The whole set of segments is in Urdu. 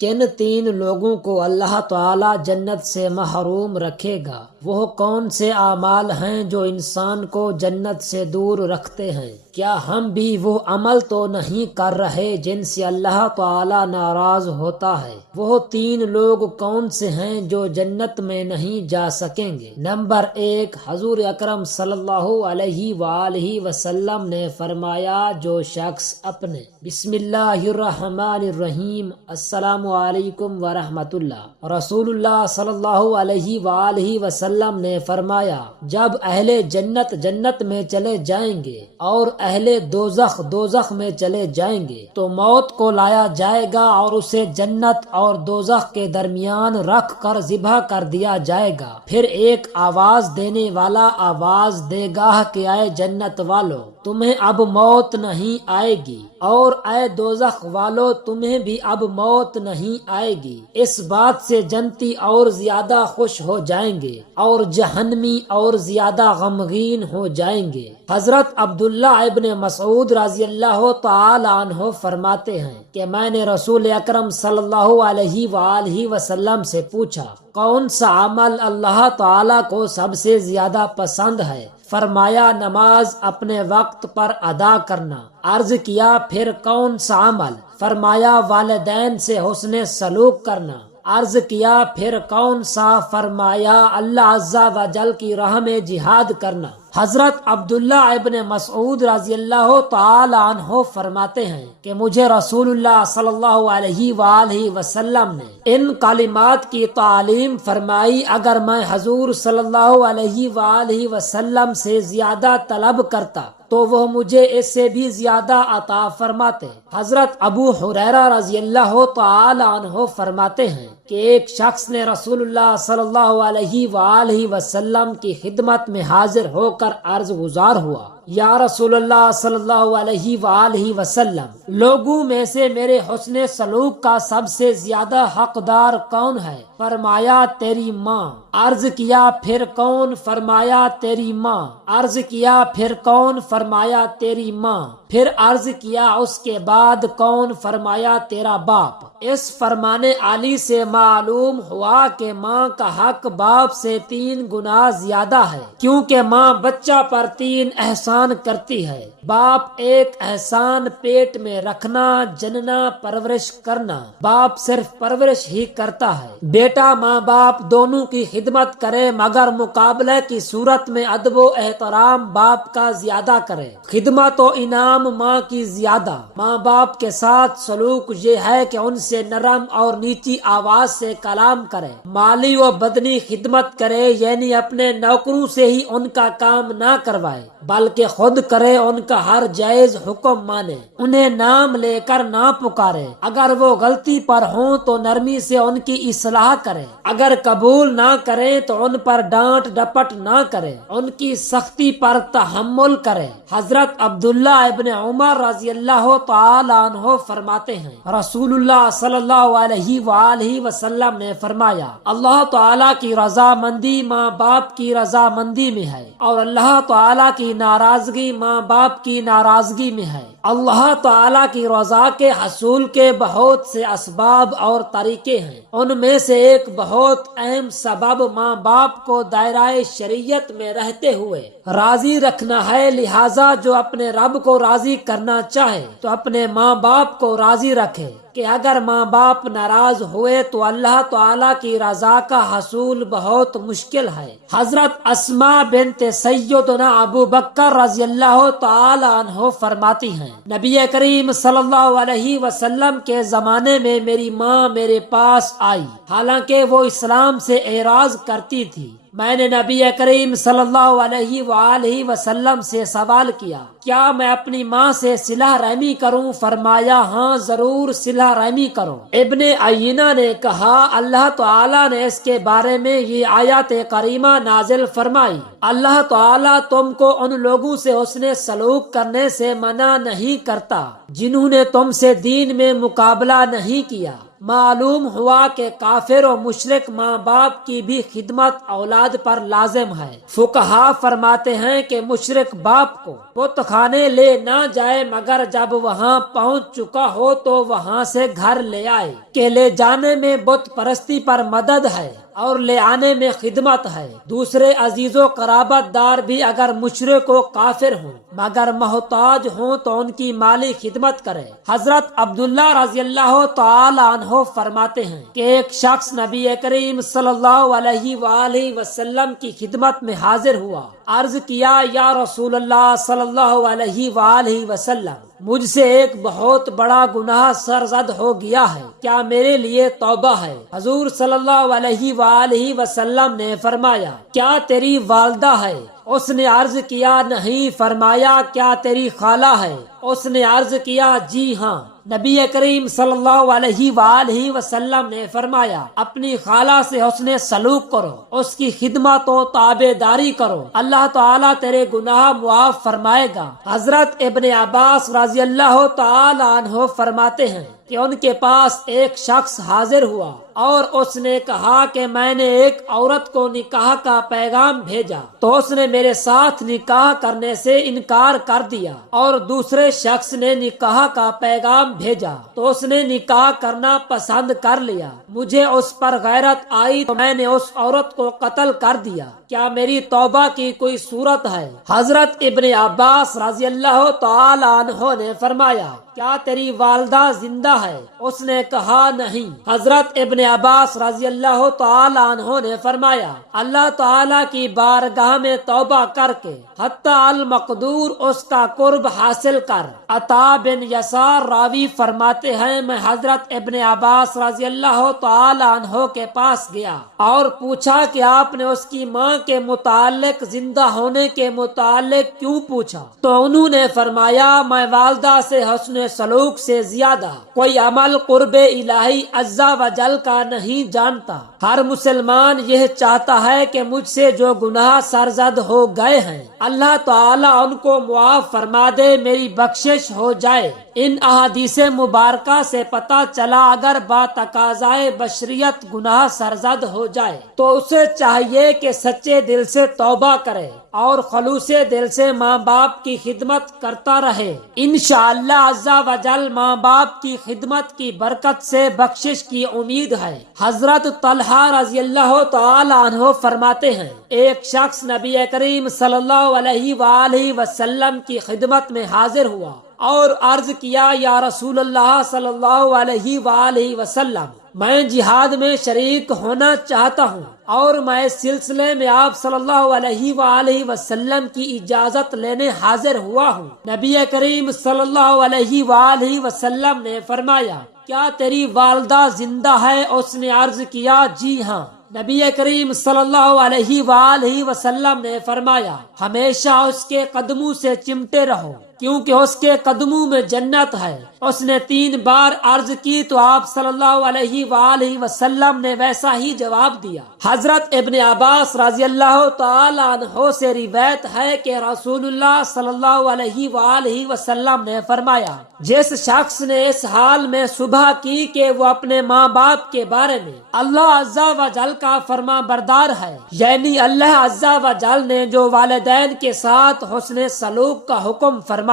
کن تین لوگوں کو اللہ تعالی جنت سے محروم رکھے گا؟ وہ کون سے اعمال ہیں جو انسان کو جنت سے دور رکھتے ہیں؟ کیا ہم بھی وہ عمل تو نہیں کر رہے جن سے اللہ تعالی ناراض ہوتا ہے؟ وہ تین لوگ کون سے ہیں جو جنت میں نہیں جا سکیں گے؟ نمبر 1، حضور اکرم صلی اللہ علیہ وآلہ وسلم نے فرمایا، جو شخص اپنے بسم اللہ الرحمن الرحیم السلام علیکم ورحمۃ اللہ، رسول اللہ صلی اللہ علیہ وآلہ وسلم نے فرمایا، جب اہل جنت جنت میں چلے جائیں گے اور اہل دوزخ دوزخ میں چلے جائیں گے تو موت کو لایا جائے گا اور اسے جنت اور دوزخ کے درمیان رکھ کر ذبح کر دیا جائے گا۔ پھر ایک آواز دینے والا آواز دے گا کہ اے جنت والو، تمہیں اب موت نہیں آئے گی، اور اے دوزخ والو، تمہیں بھی اب موت نہیں آئے گی۔ اس بات سے جنتی اور زیادہ خوش ہو جائیں گے اور جہنمی اور زیادہ غمگین ہو جائیں گے۔ حضرت عبداللہ ابن مسعود رضی اللہ تعالی عنہ فرماتے ہیں کہ میں نے رسول اکرم صلی اللہ علیہ وآلہ وسلم سے پوچھا، کون سا عمل اللہ تعالی کو سب سے زیادہ پسند ہے؟ فرمایا، نماز اپنے وقت پر ادا کرنا۔ عرض کیا، پھر کون سا عمل؟ فرمایا، والدین سے حسن سلوک کرنا۔ عرض کیا، پھر کون سا؟ فرمایا، اللہ عز و جل کی راہ میں جہاد کرنا۔ حضرت عبداللہ ابن مسعود رضی اللہ تعالی عنہ فرماتے ہیں کہ مجھے رسول اللہ صلی اللہ علیہ وآلہ وسلم نے ان کلمات کی تعلیم فرمائی، اگر میں حضور صلی اللہ علیہ وآلہ وسلم سے زیادہ طلب کرتا تو وہ مجھے اس سے بھی زیادہ عطا فرماتے۔ حضرت ابو ہریرہ رضی اللہ تعالی عنہ فرماتے ہیں کہ ایک شخص نے رسول اللہ صلی اللہ علیہ وآلہ وسلم کی خدمت میں حاضر ہو کر عرض گزار ہوا، یا رسول اللہ صلی اللہ علیہ وآلہ وسلم، لوگوں میں سے میرے حسن سلوک کا سب سے زیادہ حقدار کون ہے؟ فرمایا، تیری ماں۔ عرض کیا، پھر کون؟ فرمایا، تیری ماں۔ عرض کیا، پھر کون؟ فرمایا، تیری ماں۔ پھر عرض کیا، اس کے بعد کون؟ فرمایا، تیرا باپ۔ اس فرمان علی سے معلوم ہوا کہ ماں کا حق باپ سے 3 گنا زیادہ ہے، کیونکہ ماں بچہ پر 3 احسان کرتی ہے۔ باپ ایک احسان پیٹ میں رکھنا، جننا، پرورش کرنا۔ باپ صرف پرورش ہی کرتا ہے۔ بیٹا ماں باپ دونوں کی خدمت کرے، مگر مقابلے کی صورت میں ادب و احترام باپ کا زیادہ کرے، خدمت و انعام ماں کی زیادہ۔ ماں باپ کے ساتھ سلوک یہ ہے کہ ان سے نرم اور نیچی آواز سے کلام کرے، مالی و بدنی خدمت کرے، یعنی اپنے نوکروں سے ہی ان کا کام نہ کروائے بلکہ خود کرے، ان کا ہر جائز حکم مانے، انہیں نام لے کر نہ پکارے، اگر وہ غلطی پر ہوں تو نرمی سے ان کی اصلاح کرے، اگر قبول نہ کریں تو ان پر ڈانٹ ڈپٹ نہ کرے، ان کی سختی پر تحمل کرے۔ حضرت عبداللہ ابن عمر رضی اللہ تعالی عنہ فرماتے ہیں، رسول اللہ صلی اللہ علیہ وآلہ وسلم نے فرمایا، اللہ تعالی کی رضا مندی ماں باپ کی رضا مندی میں ہے، اور اللہ تعالی کی ناراضگی ماں باپ کی ناراضگی میں ہے۔ اللہ تعالی کی رضا کے حصول کے بہت سے اسباب اور طریقے ہیں، ان میں سے ایک بہت اہم سبب ماں باپ کو دائرہ شریعت میں رہتے ہوئے راضی رکھنا ہے، لہذا جو اپنے رب کو راضی کرنا چاہے تو اپنے ماں باپ کو راضی رکھے، کہ اگر ماں باپ ناراض ہوئے تو اللہ تعالی کی رضا کا حصول بہت مشکل ہے۔ حضرت اسماء بنت سیدنا ابو بکر رضی اللہ تعالی عنہ فرماتی ہیں، نبی کریم صلی اللہ علیہ وسلم کے زمانے میں میری ماں میرے پاس آئی، حالانکہ وہ اسلام سے اعراض کرتی تھی۔ میں نے نبی کریم صلی اللہ علیہ وآلہ وسلم سے سوال کیا، کیا میں اپنی ماں سے صلہ رحمی کروں؟ فرمایا، ہاں ضرور صلہ رحمی کرو۔ ابن عینہ نے کہا، اللہ تعالیٰ نے اس کے بارے میں یہ آیت کریمہ نازل فرمائی، اللہ تعالیٰ تم کو ان لوگوں سے حسن سلوک کرنے سے منع نہیں کرتا جنہوں نے تم سے دین میں مقابلہ نہیں کیا، معلوم ہوا کہ کافر و مشرک ماں باپ کی بھی خدمت اولاد پر لازم ہے۔ فقہا فرماتے ہیں کہ مشرک باپ کو بت خانے لے نہ جائے مگر جب وہاں پہنچ چکا ہو تو وہاں سے گھر لے آئے، کہ لے جانے میں بت پرستی پر مدد ہے اور لے آنے میں خدمت ہے۔ دوسرے عزیز و قرابت دار بھی اگر مشرک و کافر ہوں مگر محتاج ہوں تو ان کی مالی خدمت کرے۔ حضرت عبداللہ رضی اللہ تعالی عنہ فرماتے ہیں کہ ایک شخص نبی کریم صلی اللہ علیہ وآلہ وسلم کی خدمت میں حاضر ہوا، عرض کیا یا رسول اللہ صلی اللہ علیہ وآلہ وسلم، مجھ سے ایک بہت بڑا گناہ سرزد ہو گیا ہے، کیا میرے لیے توبہ ہے؟ حضور صلی اللہ علیہ وآلہ وسلم نے فرمایا کیا تیری والدہ ہے؟ اس نے عرض کیا نہیں۔ فرمایا کیا تیری خالہ ہے؟ اس نے عرض کیا جی ہاں۔ نبی کریم صلی اللہ علیہ وآلہ وسلم نے فرمایا اپنی خالہ سے حسن سلوک کرو، اس کی خدمت و تابع داری کرو، اللہ تعالیٰ تیرے گناہ معاف فرمائے گا۔ حضرت ابن عباس رضی اللہ تعالی عنہ فرماتے ہیں کہ ان کے پاس ایک شخص حاضر ہوا اور اس نے کہا کہ میں نے ایک عورت کو نکاح کا پیغام بھیجا تو اس نے میرے ساتھ نکاح کرنے سے انکار کر دیا، اور دوسرے شخص نے نکاح کا پیغام بھیجا تو اس نے نکاح کرنا پسند کر لیا۔ مجھے اس پر غیرت آئی تو میں نے اس عورت کو قتل کر دیا، کیا میری توبہ کی کوئی صورت ہے؟ حضرت ابن عباس رضی اللہ تعالی عنہ نے فرمایا کیا تیری والدہ زندہ ہے؟ اس نے کہا نہیں۔ حضرت ابن عباس رضی اللہ تعالی عنہ نے فرمایا اللہ تعالی کی بارگاہ میں توبہ کر کے حتی المقدور اس کا قرب حاصل کر۔ عطا بن یسار راوی فرماتے ہیں میں حضرت ابن عباس رضی اللہ تعالی عنہ کے پاس گیا اور پوچھا کہ آپ نے اس کی ماں کے متعلق زندہ ہونے کے متعلق کیوں پوچھا؟ تو انہوں نے فرمایا میں والدہ سے حسن سلوک سے زیادہ کوئی عمل قرب الہی عز و جل کا نہیں جانتا۔ ہر مسلمان یہ چاہتا ہے کہ مجھ سے جو گناہ سرزد ہو گئے ہیں اللہ تعالیٰ ان کو معاف فرما دے، میری بخشش ہو جائے۔ ان احادیث مبارکہ سے پتہ چلا اگر با تقاضائے بشریت گناہ سرزد ہو جائے تو اسے چاہیے کہ سچے دل سے توبہ کرے اور خلوص دل سے ماں باپ کی خدمت کرتا رہے۔ انشاءاللہ عز و جل ماں باپ کی خدمت کی برکت سے بخشش کی امید ہے۔ حضرت طلحہ رضی اللہ تعالی عنہ فرماتے ہیں ایک شخص نبی کریم صلی اللہ علیہ وآلہ وسلم کی خدمت میں حاضر ہوا اور عرض کیا یا رسول اللہ صلی اللہ علیہ وآلہ وسلم، میں جہاد میں شریک ہونا چاہتا ہوں اور میں اس سلسلے میں آپ صلی اللہ علیہ وآلہ وسلم کی اجازت لینے حاضر ہوا ہوں۔ نبی کریم صلی اللہ علیہ وآلہ وسلم نے فرمایا کیا تیری والدہ زندہ ہے؟ اس نے عرض کیا جی ہاں۔ نبی کریم صلی اللہ علیہ وآلہ وسلم نے فرمایا ہمیشہ اس کے قدموں سے چمٹے رہو کیونکہ اس کے قدموں میں جنت ہے۔ اس نے 3 بار عرض کی تو آپ صلی اللہ علیہ وآلہ وسلم نے ویسا ہی جواب دیا۔ حضرت ابن عباس رضی اللہ تعالی عنہ سے روایت ہے کہ رسول اللہ صلی اللہ علیہ وآلہ وسلم نے فرمایا جس شخص نے اس حال میں صبح کی کہ وہ اپنے ماں باپ کے بارے میں اللہ عز و جل کا فرما بردار ہے، یعنی اللہ عز و جل نے جو والدین کے ساتھ حسن سلوک کا حکم فرمایا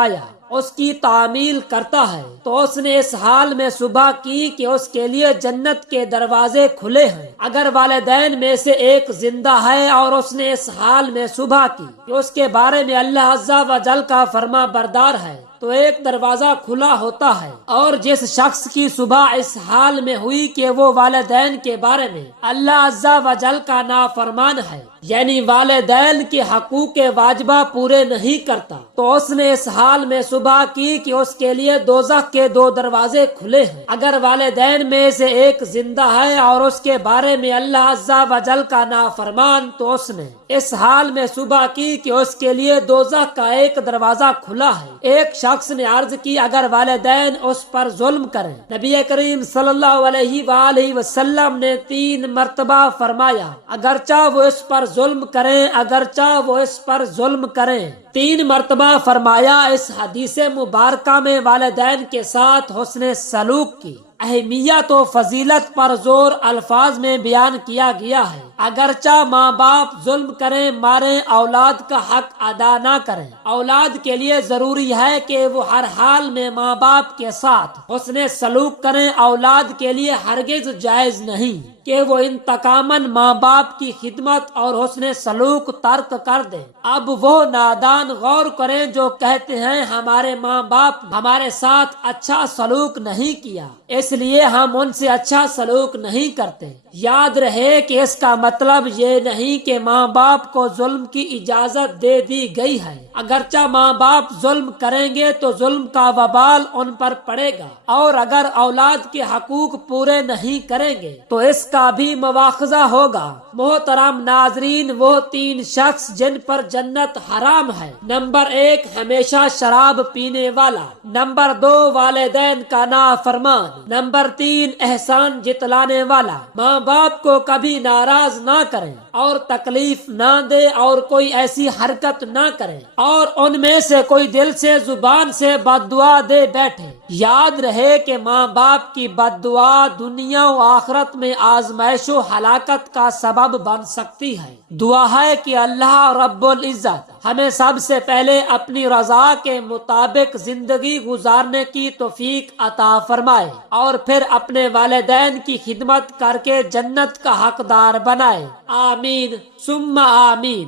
اس کی تعمیل کرتا ہے، تو اس نے اس حال میں صبح کی کہ اس کے لیے جنت کے دروازے کھلے ہیں۔ اگر والدین میں سے ایک زندہ ہے اور اس نے اس حال میں صبح کی کہ اس کے بارے میں اللہ عز و جل کا فرما بردار ہے تو ایک دروازہ کھلا ہوتا ہے، اور جس شخص کی صبح اس حال میں ہوئی کہ وہ والدین کے بارے میں اللہ عز و جل کا نافرمان ہے، یعنی والدین کے حقوق واجبہ پورے نہیں کرتا، تو اس نے اس حال میں صبح کی کہ اس کے لیے دوزخ کے 2 دروازے کھلے ہیں۔ اگر والدین میں سے ایک زندہ ہے اور اس کے بارے میں اللہ عز و جل کا نافرمان، تو اس نے اس حال میں صبح کی کہ اس کے لیے دوزخ کا ایک دروازہ کھلا ہے۔ ایک شخص نے عرض کی اگر والدین اس پر ظلم کریں، نبی کریم صلی اللہ علیہ وآلہ وسلم نے 3 مرتبہ فرمایا اگرچہ وہ اس پر ظلم کریں، اگرچہ وہ اس پر ظلم کریں۔ 3 مرتبہ فرمایا۔ اس حدیث مبارکہ میں والدین کے ساتھ حسن سلوک کی اہمیت و فضیلت پر زور الفاظ میں بیان کیا گیا ہے۔ اگرچہ ماں باپ ظلم کریں، ماریں، اولاد کا حق ادا نہ کریں، اولاد کے لیے ضروری ہے کہ وہ ہر حال میں ماں باپ کے ساتھ حسن سلوک کریں۔ اولاد کے لیے ہرگز جائز نہیں کہ وہ انتقاماً ماں باپ کی خدمت اور حسن سلوک ترک کر دیں۔ اب وہ نادان غور کریں جو کہتے ہیں ہمارے ماں باپ ہمارے ساتھ اچھا سلوک نہیں کیا، اس لیے ہم ان سے اچھا سلوک نہیں کرتے۔ یاد رہے کہ اس کا مطلب یہ نہیں کہ ماں باپ کو ظلم کی اجازت دے دی گئی ہے۔ اگرچہ ماں باپ ظلم کریں گے تو ظلم کا وبال ان پر پڑے گا، اور اگر اولاد کے حقوق پورے نہیں کریں گے تو اس کا بھی مواخذہ ہوگا۔ محترم ناظرین، وہ 3 شخص جن پر جنت حرام ہے: نمبر 1 ہمیشہ شراب پینے والا، نمبر 2 والدین کا نافرمان، نمبر 3 احسان جتلانے والا۔ ماں باپ کو کبھی ناراض نہ کریں اور تکلیف نہ دے اور کوئی ایسی حرکت نہ کریں اور ان میں سے کوئی دل سے زبان سے بد دعا دے بیٹھے۔ یاد رہے کہ ماں باپ کی بد دعا دنیا و آخرت میں آزمائش و ہلاکت کا سبب بن سکتی ہے۔ دعا ہے کہ اللہ رب العزت ہمیں سب سے پہلے اپنی رضا کے مطابق زندگی گزارنے کی توفیق عطا فرمائے اور پھر اپنے والدین کی خدمت کر کے جنت کا حقدار بنائے۔ آمین ثم آمین۔